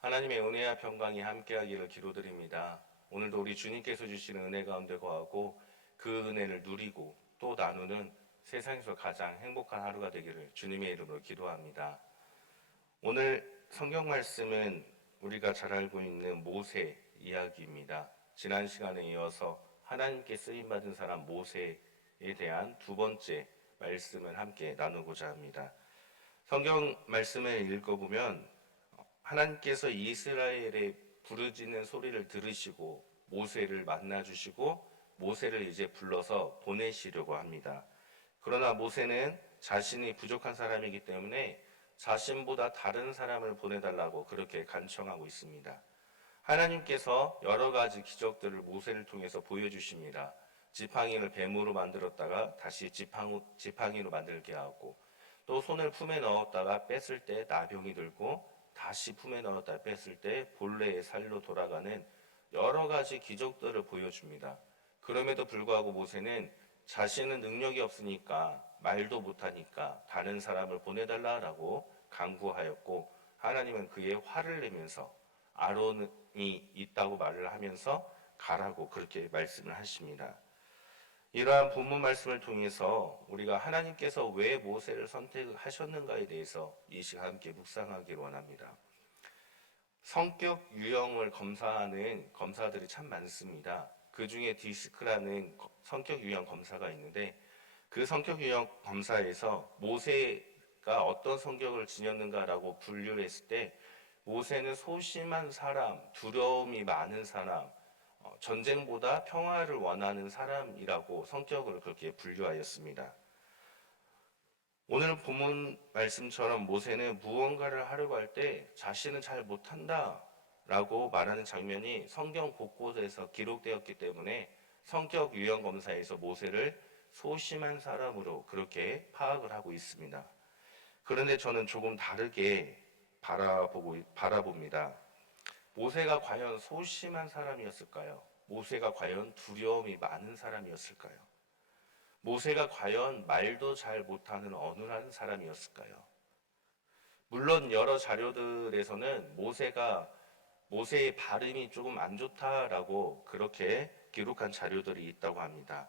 하나님의 은혜와 평강이 함께하기를 기도드립니다. 오늘도 우리 주님께서 주시는 은혜 가운데 거하고 그 은혜를 누리고 또 나누는 세상에서 가장 행복한 하루가 되기를 주님의 이름으로 기도합니다. 오늘 성경 말씀은 우리가 잘 알고 있는 모세 이야기입니다. 지난 시간에 이어서 하나님께 쓰임받은 사람 모세에 대한 두 번째 말씀을 함께 나누고자 합니다. 성경 말씀을 읽어보면 하나님께서 이스라엘의 부르짖는 소리를 들으시고 모세를 만나주시고 모세를 이제 불러서 보내시려고 합니다. 그러나 모세는 자신이 부족한 사람이기 때문에 자신보다 다른 사람을 보내달라고 그렇게 간청하고 있습니다. 하나님께서 여러 가지 기적들을 모세를 통해서 보여주십니다. 지팡이를 뱀으로 만들었다가 다시 지팡이로 만들게 하고, 또 손을 품에 넣었다가 뺐을 때 나병이 들고 다시 품에 넣었다 뺐을 때 본래의 살로 돌아가는 여러 가지 기적들을 보여줍니다. 그럼에도 불구하고 모세는 자신은 능력이 없으니까, 말도 못하니까 다른 사람을 보내달라라고 간구하였고, 하나님은 그의 화를 내면서 아론이 있다고 말을 하면서 가라고 그렇게 말씀을 하십니다. 이러한 본문 말씀을 통해서 우리가 하나님께서 왜 모세를 선택하셨는가에 대해서 이 시간 함께 묵상하기를 원합니다. 성격 유형을 검사하는 검사들이 참 많습니다. 그 중에 디스크라는 성격 유형 검사가 있는데, 그 성격 유형 검사에서 모세가 어떤 성격을 지녔는가라고 분류를 했을 때, 모세는 소심한 사람, 두려움이 많은 사람, 전쟁보다 평화를 원하는 사람이라고 성격을 그렇게 분류하였습니다. 오늘 본문 말씀처럼 모세는 무언가를 하려고 할 때 자신은 잘 못한다 라고 말하는 장면이 성경 곳곳에서 기록되었기 때문에 성격 유형 검사에서 모세를 소심한 사람으로 그렇게 파악을 하고 있습니다. 그런데 저는 조금 다르게 바라봅니다. 모세가 과연 소심한 사람이었을까요? 모세가 과연 두려움이 많은 사람이었을까요? 모세가 과연 말도 잘 못하는 어눌한 사람이었을까요? 물론 여러 자료들에서는 모세의 발음이 조금 안 좋다라고 그렇게 기록한 자료들이 있다고 합니다.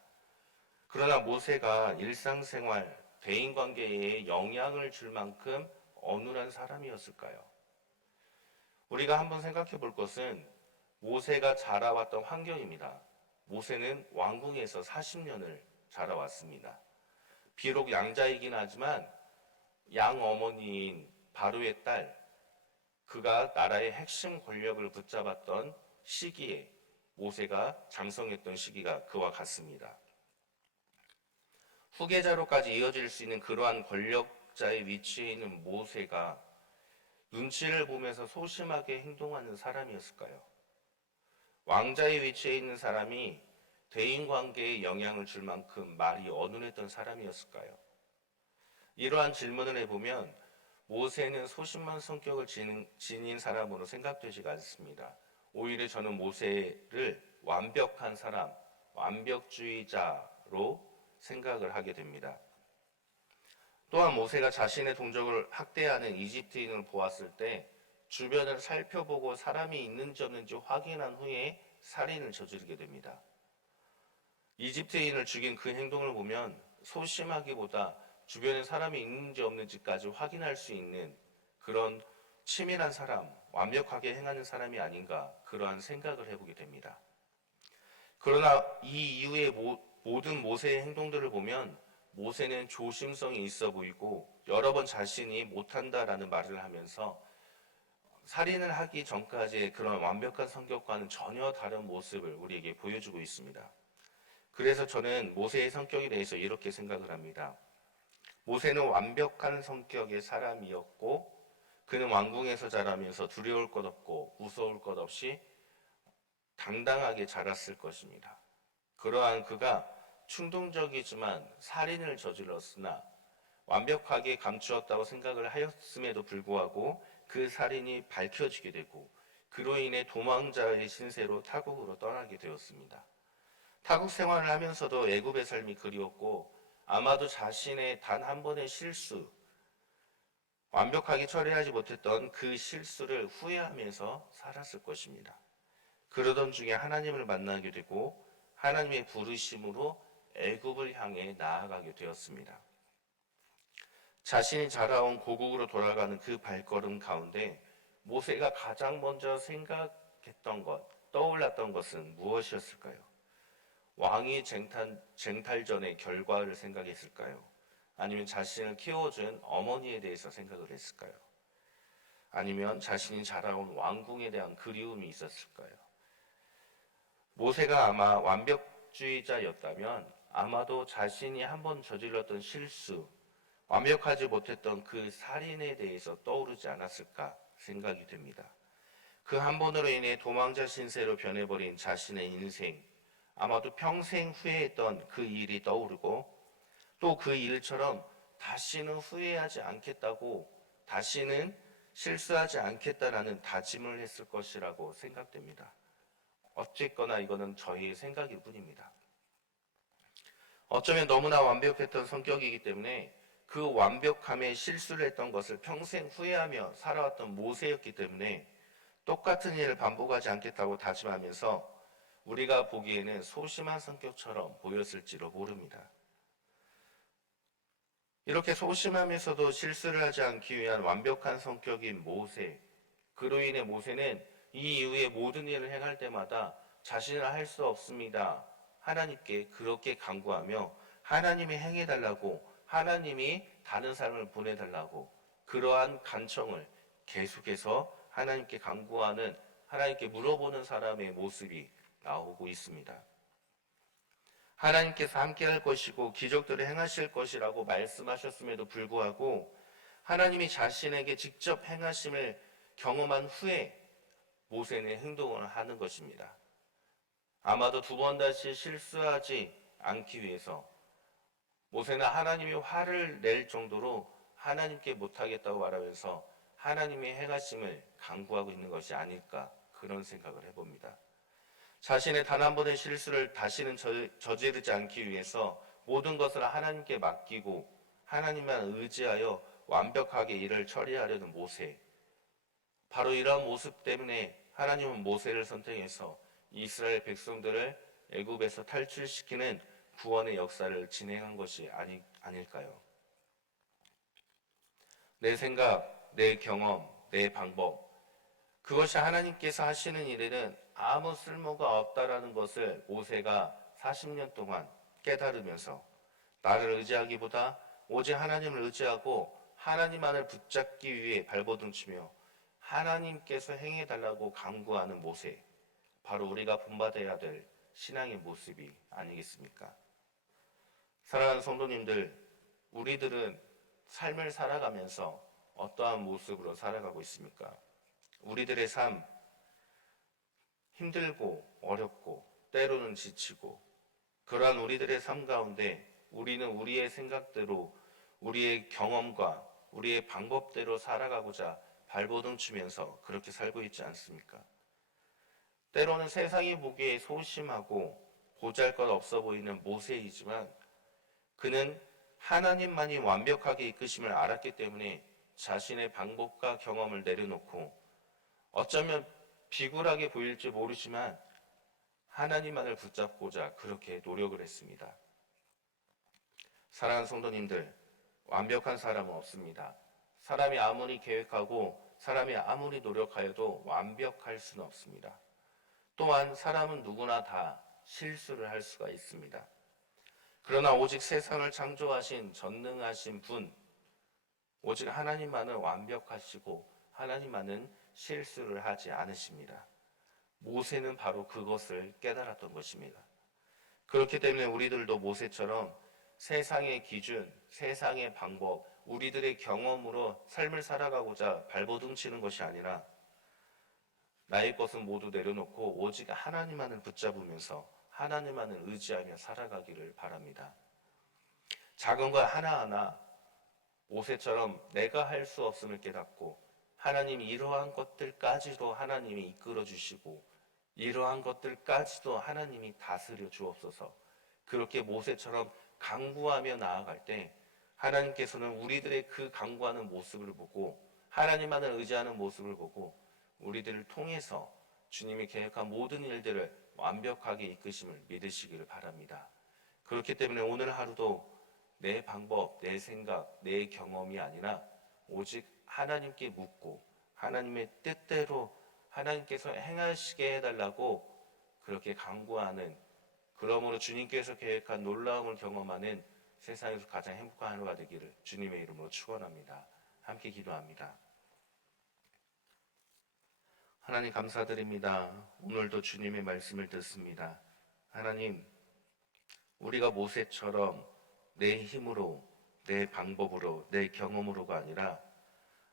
그러나 모세가 일상생활, 대인관계에 영향을 줄 만큼 어눌한 사람이었을까요? 우리가 한번 생각해 볼 것은 모세가 자라왔던 환경입니다. 모세는 왕궁에서 40년을 자라왔습니다. 비록 양자이긴 하지만 양어머니인 바로의 딸, 그가 나라의 핵심 권력을 붙잡았던 시기에 모세가 장성했던 시기가 그와 같습니다. 후계자로까지 이어질 수 있는 그러한 권력자의 위치에 있는 모세가 눈치를 보면서 소심하게 행동하는 사람이었을까요? 왕자의 위치에 있는 사람이 대인관계에 영향을 줄 만큼 말이 어눌했던 사람이었을까요? 이러한 질문을 해보면 모세는 소심한 성격을 지닌 사람으로 생각되지가 않습니다. 오히려 저는 모세를 완벽한 사람, 완벽주의자로 생각을 하게 됩니다. 또한 모세가 자신의 동족을 학대하는 이집트인을 보았을 때 주변을 살펴보고 사람이 있는지 없는지 확인한 후에 살인을 저지르게 됩니다. 이집트인을 죽인 그 행동을 보면 소심하기보다 주변에 사람이 있는지 없는지까지 확인할 수 있는 그런 치밀한 사람, 완벽하게 행하는 사람이 아닌가 그러한 생각을 해보게 됩니다. 그러나 이 이후의 모든 모세의 행동들을 보면 모세는 조심성이 있어 보이고 여러 번 자신이 못한다라는 말을 하면서 살인을 하기 전까지의 그런 완벽한 성격과는 전혀 다른 모습을 우리에게 보여주고 있습니다. 그래서 저는 모세의 성격에 대해서 이렇게 생각을 합니다. 모세는 완벽한 성격의 사람이었고 그는 왕궁에서 자라면서 두려울 것 없고 무서울 것 없이 당당하게 자랐을 것입니다. 그러한 그가 충동적이지만 살인을 저질렀으나 완벽하게 감추었다고 생각을 하였음에도 불구하고 그 살인이 밝혀지게 되고 그로 인해 도망자의 신세로 타국으로 떠나게 되었습니다. 타국 생활을 하면서도 애굽의 삶이 그리웠고 아마도 자신의 단 한 번의 실수, 완벽하게 처리하지 못했던 그 실수를 후회하면서 살았을 것입니다. 그러던 중에 하나님을 만나게 되고 하나님의 부르심으로 애굽을 향해 나아가게 되었습니다. 자신이 자라온 고국으로 돌아가는 그 발걸음 가운데 모세가 가장 먼저 생각했던 것, 떠올랐던 것은 무엇이었을까요? 왕위 쟁탈전의 결과를 생각했을까요? 아니면 자신을 키워준 어머니에 대해서 생각을 했을까요? 아니면 자신이 자라온 왕궁에 대한 그리움이 있었을까요? 모세가 아마 완벽주의자였다면 아마도 자신이 한번 저질렀던 실수, 완벽하지 못했던 그 살인에 대해서 떠오르지 않았을까 생각이 됩니다. 그 한 번으로 인해 도망자 신세로 변해버린 자신의 인생, 아마도 평생 후회했던 그 일이 떠오르고 또 그 일처럼 다시는 후회하지 않겠다고, 다시는 실수하지 않겠다라는 다짐을 했을 것이라고 생각됩니다. 어쨌거나 이거는 저희의 생각일 뿐입니다. 어쩌면 너무나 완벽했던 성격이기 때문에 그 완벽함에 실수를 했던 것을 평생 후회하며 살아왔던 모세였기 때문에 똑같은 일을 반복하지 않겠다고 다짐하면서 우리가 보기에는 소심한 성격처럼 보였을지도 모릅니다. 이렇게 소심하면서도 실수를 하지 않기 위한 완벽한 성격인 모세, 그로 인해 모세는 이 이후에 모든 일을 행할 때마다 자신을 할 수 없습니다, 하나님께 그렇게 간구하며 하나님이 행해달라고, 하나님이 다른 사람을 보내달라고 그러한 간청을 계속해서 하나님께 간구하는, 하나님께 물어보는 사람의 모습이 나오고 있습니다. 하나님께서 함께 할 것이고 기적들을 행하실 것이라고 말씀하셨음에도 불구하고 하나님이 자신에게 직접 행하심을 경험한 후에 모세는 행동을 하는 것입니다. 아마도 두 번 다시 실수하지 않기 위해서 모세는 하나님이 화를 낼 정도로 하나님께 못하겠다고 말하면서 하나님의 행하심을 간구하고 있는 것이 아닐까, 그런 생각을 해봅니다. 자신의 단 한 번의 실수를 다시는 저지르지 않기 위해서 모든 것을 하나님께 맡기고 하나님만 의지하여 완벽하게 일을 처리하려는 모세. 바로 이러한 모습 때문에 하나님은 모세를 선택해서 이스라엘 백성들을 애굽에서 탈출시키는 구원의 역사를 진행한 것이 아닐까요? 내 생각, 내 경험, 내 방법, 그것이 하나님께서 하시는 일에는 아무 쓸모가 없다라는 것을 모세가 40년 동안 깨달으면서 나를 의지하기보다 오직 하나님을 의지하고 하나님만을 붙잡기 위해 발버둥치며 하나님께서 행해달라고 간구하는 모세, 바로 우리가 본받아야 될 신앙의 모습이 아니겠습니까? 사랑하는 성도님들, 우리들은 삶을 살아가면서 어떠한 모습으로 살아가고 있습니까? 우리들의 삶, 힘들고 어렵고 때로는 지치고, 그러한 우리들의 삶 가운데 우리는 우리의 생각대로, 우리의 경험과 우리의 방법대로 살아가고자 발버둥치면서 그렇게 살고 있지 않습니까? 때로는 세상이 보기에 소심하고 보잘것없어 보이는 모세이지만 그는 하나님만이 완벽하게 이끄심을 알았기 때문에 자신의 방법과 경험을 내려놓고 어쩌면 비굴하게 보일지 모르지만 하나님만을 붙잡고자 그렇게 노력을 했습니다. 사랑하는 성도님들, 완벽한 사람은 없습니다. 사람이 아무리 계획하고 사람이 아무리 노력하여도 완벽할 수는 없습니다. 또한 사람은 누구나 다 실수를 할 수가 있습니다. 그러나 오직 세상을 창조하신 전능하신 분, 오직 하나님만은 완벽하시고 하나님만은 실수를 하지 않으십니다. 모세는 바로 그것을 깨달았던 것입니다. 그렇기 때문에 우리들도 모세처럼 세상의 기준, 세상의 방법, 우리들의 경험으로 삶을 살아가고자 발버둥치는 것이 아니라 나의 것은 모두 내려놓고 오직 하나님만을 붙잡으면서 하나님만을 의지하며 살아가기를 바랍니다. 작은 것 하나하나 모세처럼 내가 할 수 없음을 깨닫고 하나님이 이러한 것들까지도 하나님이 이끌어 주시고 이러한 것들까지도 하나님이 다스려 주옵소서, 그렇게 모세처럼 간구하며 나아갈 때 하나님께서는 우리들의 그 간구하는 모습을 보고 하나님만을 의지하는 모습을 보고 우리들을 통해서 주님이 계획한 모든 일들을 완벽하게 이끄심을 믿으시기를 바랍니다. 그렇기 때문에 오늘 하루도 내 방법, 내 생각, 내 경험이 아니라 오직 하나님께 묻고 하나님의 뜻대로 하나님께서 행하시게 해달라고 그렇게 간구하는, 그러므로 주님께서 계획한 놀라움을 경험하는 세상에서 가장 행복한 하루가 되기를 주님의 이름으로 축원합니다. 함께 기도합니다. 하나님 감사드립니다. 오늘도 주님의 말씀을 듣습니다. 하나님, 우리가 모세처럼 내 힘으로, 내 방법으로, 내 경험으로가 아니라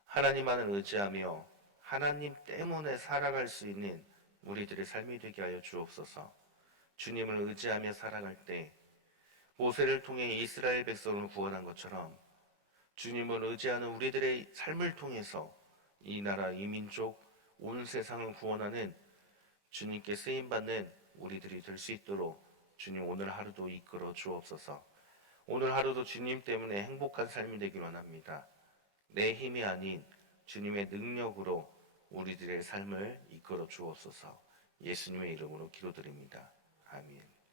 하나님만을 의지하며 하나님 때문에 살아갈 수 있는 우리들의 삶이 되게 하여 주옵소서. 주님을 의지하며 살아갈 때 모세를 통해 이스라엘 백성을 구원한 것처럼 주님을 의지하는 우리들의 삶을 통해서 이 나라, 이 민족, 온 세상을 구원하는 주님께 쓰임받는 우리들이 될 수 있도록 주님 오늘 하루도 이끌어 주옵소서. 오늘 하루도 주님 때문에 행복한 삶이 되길 원합니다. 내 힘이 아닌 주님의 능력으로 우리들의 삶을 이끌어 주옵소서. 예수님의 이름으로 기도드립니다. 아멘.